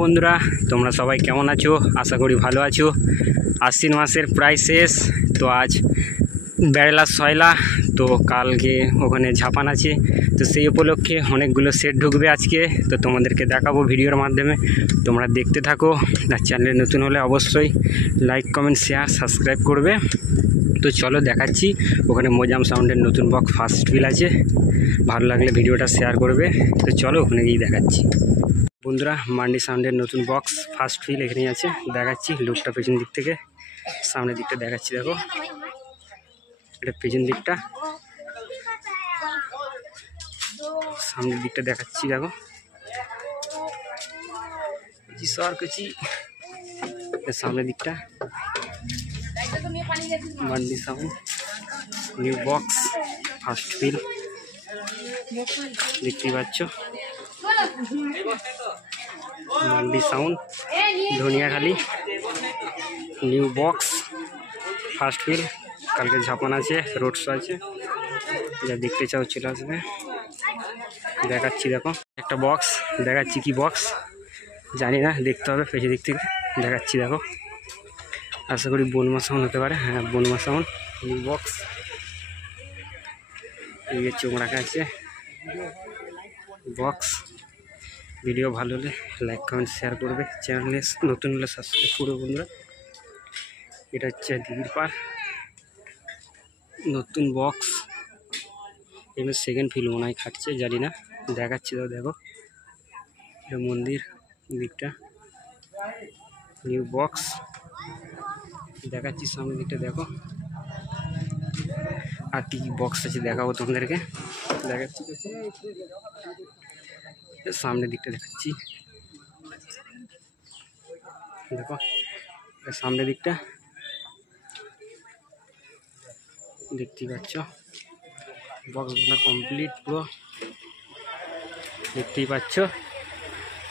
বন্ধুরা তোমরা সবাই কেমন আছো? আশা করি ভালো আছো। আশ্বিন মাসের প্রায় শেষ, তো আজ বেড়লা সয়লা, তো কালকে ওখানে ঝাপান আছে, তো সেই উপলক্ষে অনেকগুলো সেট ঢুকবে আজকে, তো তোমাদেরকে দেখাবো ভিডিওর মাধ্যমে। তোমরা দেখতে থাকো। আর চ্যানেলে নতুন হলে অবশ্যই লাইক কমেন্ট শেয়ার সাবস্ক্রাইব করবে। তো চলো দেখাচ্ছি। ওখানে মোজাম সাউন্ডের নতুন বক্স ফার্স্ট ফিল আছে, ভালো লাগলে ভিডিওটা শেয়ার করবে। তো চলো ওখানে গিয়ে দেখাচ্ছি। বন্ধুরা মান্ডি সাউন্ডের নতুন বক্স ফার্স্ট ফিল এখানেই আছে, দেখাচ্ছি। লুকটা পেছন দিক থেকে সামনের দিকটা দেখাচ্ছি। দেখো এটা পেছন দিকটা, সামনের দিকটা দেখাচ্ছি। দেখো সামনের দিকটা Mandi sound new box first feel দেখতেই পাচ্ছ। Mandi sound Dhaniakhali new box first feel. কালকে ঝাপান আছে, রোড শো আছে, যা দেখতে চাও চলে আসবে। দেখাচ্ছি। দেখো একটা বক্স দেখাচ্ছি, কি বক্স জানি না, দেখতে হবে পেছন দিক থেকে দেখাচ্ছি। দেখো আশা করি বনমা সাউন্ড হতে পারে। হ্যাঁ বনমা সাউন্ড নিউ বক্স। এই যে চোখ রাখা আছে বক্স। ভিডিও ভালো হলে লাইক কমেন্ট শেয়ার করবে, চ্যানেলে নতুন হলে সাবস্ক্রাইব করবে বন্ধুরা। এটা হচ্ছে দিদির পার নতুন বক্স, এগুলো সেকেন্ড ফিল মনে হয় খাটছে, জানি না, দেখাচ্ছি। দাও দেখো এটা মন্দির দিকটা নিউ বক্স দেখাচ্ছি। সামনের দিকটা দেখো আর কি কি বক্স আছে দেখাবো তোমাদেরকে, দেখাচ্ছি। সামনের দিকটা দেখাচ্ছি। দেখো সামনের দিকটা দেখতেই পাচ্ছ। বক্সগুলো কমপ্লিট পুরো দেখতেই পাচ্ছ।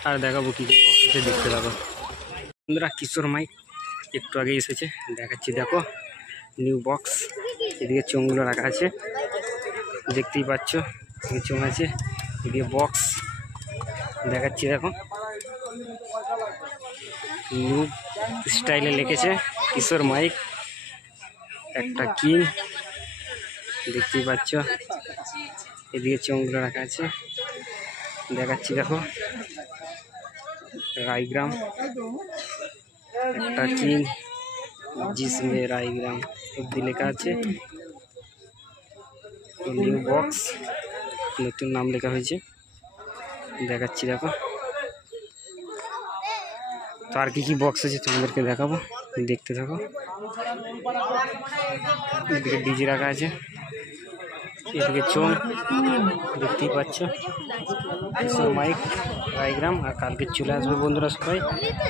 আর দেখাবো কি কি বক্স আছে দেখতে থাকো বন্ধুরা। কিশোর মাইক একটু আগে এসেছে, দেখাচ্ছি। দেখো নিউ বক্স, এদিকে চোঙগুলো রাখা আছে দেখতেই পাচ্ছ, এদিকে চোঙ আছে, এদিকে বক্স দেখাচ্ছি। দেখো নিউ স্টাইলে লিখেছে কিশোর মাইক, একটা কিং দেখতেই পাচ্ছ। এদিকে চোঙগুলো রাখা আছে দেখাচ্ছি। দেখো রায়গ্রাম একটা কিং জিসমে রায়গ্রাম অব্দি লেখা আছে। নিউ বক্স নতুন নাম লেখা হয়েছে দেখাচ্ছি। দেখো তো আর কি কি বক্স আছে তোমাদেরকে দেখাবো, দেখতে থাকো। এদিকে ডিজি রাখা আছে, এদিকে চোঙ দেখতেই পাচ্ছ। মাইক রায়গ্রাম। আর কালকে চলে আসবে বন্ধুরা সবাই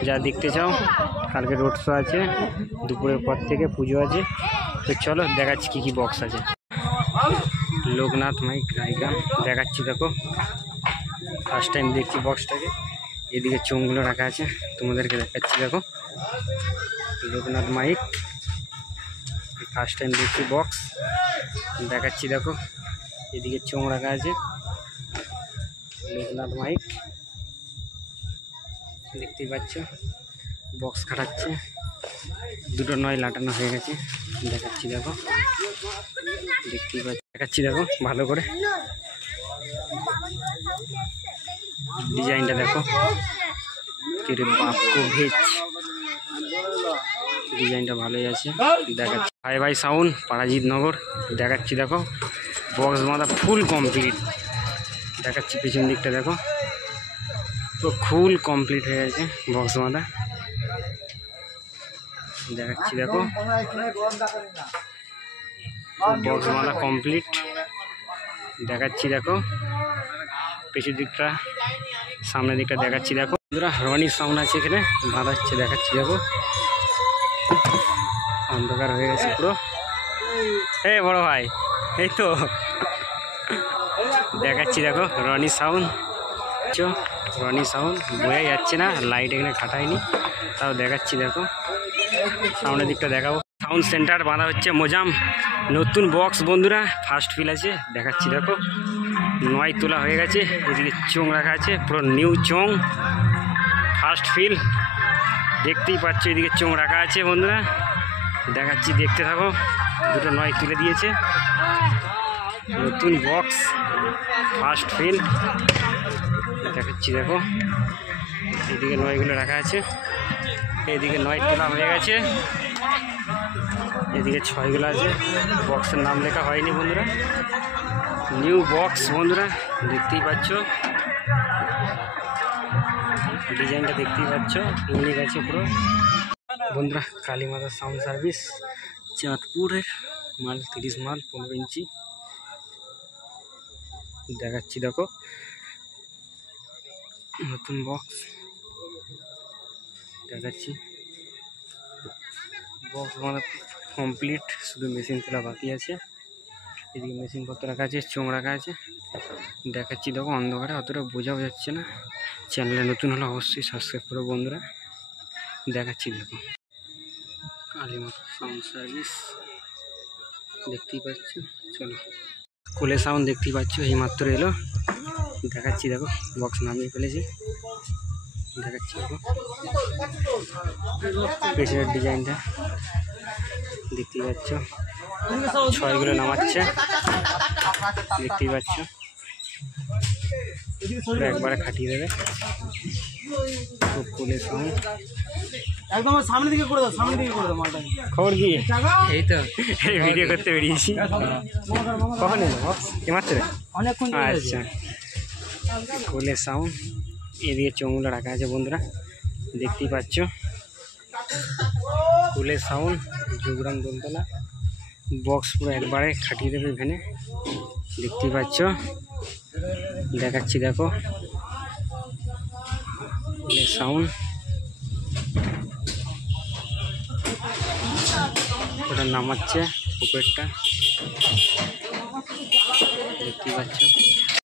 যা দেখতে চাও। কালকে রোড শো আছে, দুপুরের পর থেকে পুজো আছে। তো চলো দেখাচ্ছি কি কি বক্স আছে। লোকনাথ মাইক রায়গ্রাম দেখাচ্ছি। দেখো ফার্স্ট টাইম দেখছি বক্সটাকে, এদিকে চোঙগুলো রাখা আছে তোমাদেরকে দেখাচ্ছি। দেখো লোকনাথ মাইক ফার্স্ট টাইম দেখছি বক্স দেখাচ্ছি। দেখো এদিকে চোঙ রাখা আছে লোকনাথ মাইক দেখতেই পাচ্ছ। বক্স খাটাচ্ছে, দুটো নয় লাটানো হয়ে গেছে দেখাচ্ছি। দেখো দেখতেই পাচ্ছি, দেখাচ্ছি। দেখো ভালো করে ডিজাইনটা দেখো, বাপকো ভেজ ডিজাইনটা ভালোই আছে দেখাচ্ছি। ভাই ভাই সাউন্ড পারাজিত নগর দেখাচ্ছি। দেখো বক্স বাঁধা ফুল কমপ্লিট দেখাচ্ছি। পিছন দিকটা দেখো তো ফুল কমপ্লিট হয়ে গেছে বক্স বাঁধা দেখাচ্ছি। দেখো বক্স বাঁধা কমপ্লিট দেখাচ্ছি। দেখো পেছন দিকটা সামনের দিকটা দেখাচ্ছি। দেখো বন্ধুরা রনি সাউন্ড আছে এখানে বাঁধা হচ্ছে দেখাচ্ছি। দেখো অন্ধকার হয়ে গেছে পুরো। বড় ভাই এই তো দেখাচ্ছি। দেখো রনি সাউন্ড, রনি সাউন্ড বোঝাই যাচ্ছে না, লাইট এখানে খাটায়নি, তাও দেখাচ্ছি। দেখো সামনের দিকটা দেখাবো। সাউন্ড সেন্টার বাঁধা হচ্ছে মোজাম নতুন বক্স বন্ধুরা, ফার্স্ট ফিল আছে দেখাচ্ছি। দেখো নয় তোলা হয়ে গেছে, এদিকে চোঙ রাখা আছে পুরো নিউ চোঙ ফার্স্ট ফিল দেখতেই পাচ্ছ, এদিকে চোঙ রাখা আছে বন্ধুরা, দেখাচ্ছি দেখতে থাকো। দুটো নয় তুলে দিয়েছে, নতুন বক্স ফার্স্ট ফিল দেখাচ্ছি দেখো। এদিকে নয়গুলো রাখা আছে, এদিকে নয় তোলা হয়ে গেছে, এদিকে ছয়গুলো আছে। বক্সের নাম লেখা হয়নি বন্ধুরা, নিউ বক্স বন্ধুরা, দেখতেই পাচ্ছ ডিজাইনটা, দেখতেই পাচ্ছ ইউনিক আছে পুরো বন্ধুরা। কালীমাতা সাউন্ড সার্ভিস চাঁদপুরের মাল, 30 মাল 15 ইঞ্চি দেখাচ্ছি দেখো। নতুন বক্স দেখাচ্ছি, বক্স মানে কমপ্লিট, শুধু মেশিন তোলা বাকি আছে। এদিকে মেশিনপত্র রাখা আছে, চোঙ রাখা আছে, দেখাচ্ছি দেখো। অন্ধকারে অতটা বোঝাও যাচ্ছে না, চ্যানেলে নতুন হলে অবশ্যই সাবস্ক্রাইব করো বন্ধুরা। দেখাচ্ছি দেখো কালীমাতা সাউন্ড সার্ভিস দেখতেই পাচ্ছ। চলো কোলে সাউন্ড দেখতেই পাচ্ছ, এইমাত্র এলো, দেখাচ্ছি দেখো। বক্স নামিয়ে ফেলেছি, দেখাচ্ছি দেখো পেছনের ডিজাইনটা, দেখতেই পাচ্ছ। ছয়গুলো নামাচ্ছে, দেখতেই পাচ্ছ, একবারে খাটিয়ে দেবে। কোলে সাউন্ড একদম সামনে দিকে করে দাও, সামনে দিকে করে দাও মালটা। খবর কি? এই তো ভিডিও করতে বেরিয়েছি। কখন এলো বক্স? এইমাত্র? অনেকক্ষণ। আচ্ছা, কোলে সাউন্ড, এদিকে চোঙগুলো রাখা আছে বন্ধুরা, দেখতেই পাচ্ছ। কোলে সাউন্ড যোগরাম দোলতলা, বক্স পুরো একবারে খাটিয়ে দেবে এখানে, দেখতেই পাচ্ছ। দেখাচ্ছি দেখো কোলে সাউন্ড, ওটা নামাচ্ছে উপরেরটা, দেখতেই পাচ্ছ।